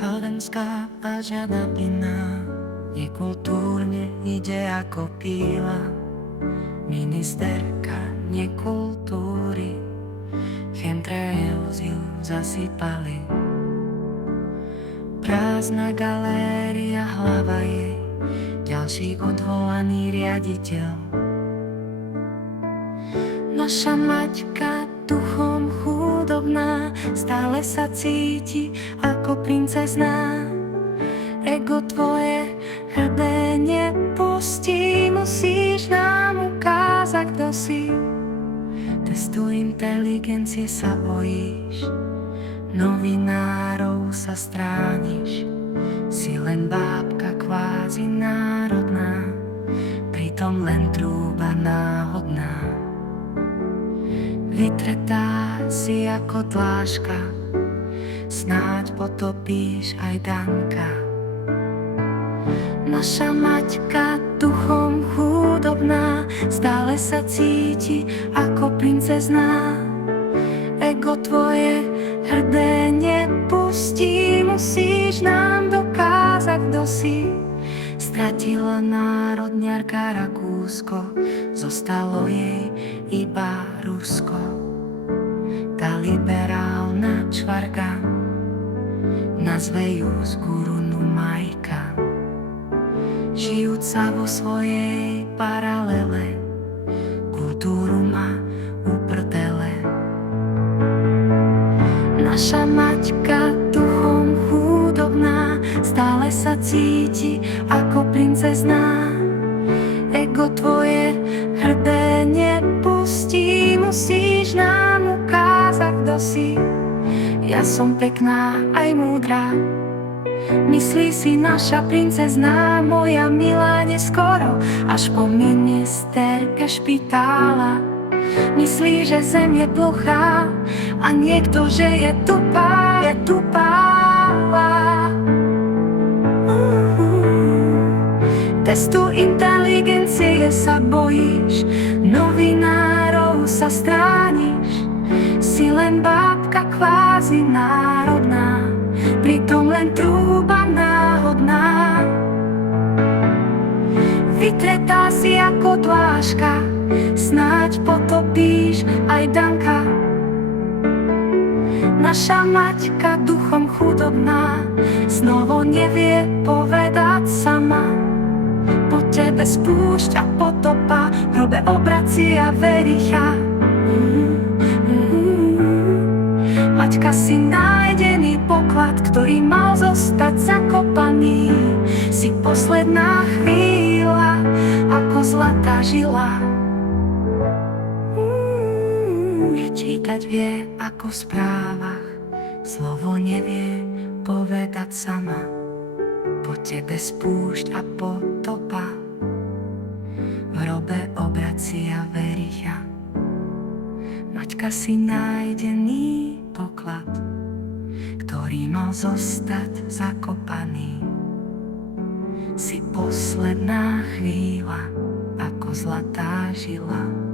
Slovenská a žiadna iná, nekultúrne ide ako píla. Ministerka nekultúry, chemtrails ju zasypali. Prázdna galéria, hlava jej, ďalší odvolaný riaditeľ. Naša Maťka duchom chudobná, stále sa cíti ako princezná. Ego tvoje hrdé nepustí, musíš nám ukázať, kto si. Testu inteligencie sa bojíš, novinárov sa strániš. Si len bábka kvázi národná, pritom len trúba náhodná. Vytretá si ako dláška, snáď potopíš aj Danka. Naša Maťka duchom chudobná, stále sa cíti ako princezná. Ego tvoje hrdé nepustí, musíš nám dokázať, kto si. Stratila národňarka Rakúsko, zostalo jej iba Rusko. Tá liberálna čvarga nazve ju z gurunu Majka. Žijúca vo svojej paralele, kultúru má uprdele. Naša Maťka duchom chudobná, stále sa cíti ako princezná. Ego tvoje hrdé nepustí, musíš nám ukázať, kto si. Ja som pekná aj múdra, myslí si naša princezná, moja milá neskoro, až po ministerke špitála. Myslí, že zem je plochá a niekto, že je tupá, je tupá. Testu inteligencie sa bojíš, novinárov sa strániš. Si len bábka kvázi národná, pritom len trúba náhodná. Vytretá si ako dláška, snáď potopíš aj Danka. Naša Maťka duchom chudobná, znovu nevie povedať sama. Po tebe spúšť a potopa, hrobe obracia vericha. Maťka si nájdený poklad, ktorý mal zostať zakopaný. Si posledná chvíľa, ako zlatá žila. Čítať vie ako v správach, slovo nevie povedať sama. Po tebe spúšť a potopa, v hrobe obracia vericha. Maťka si nájdený poklad, ktorý mal zostať zakopaný. Si posledná chvíľa, ako zlatá žila.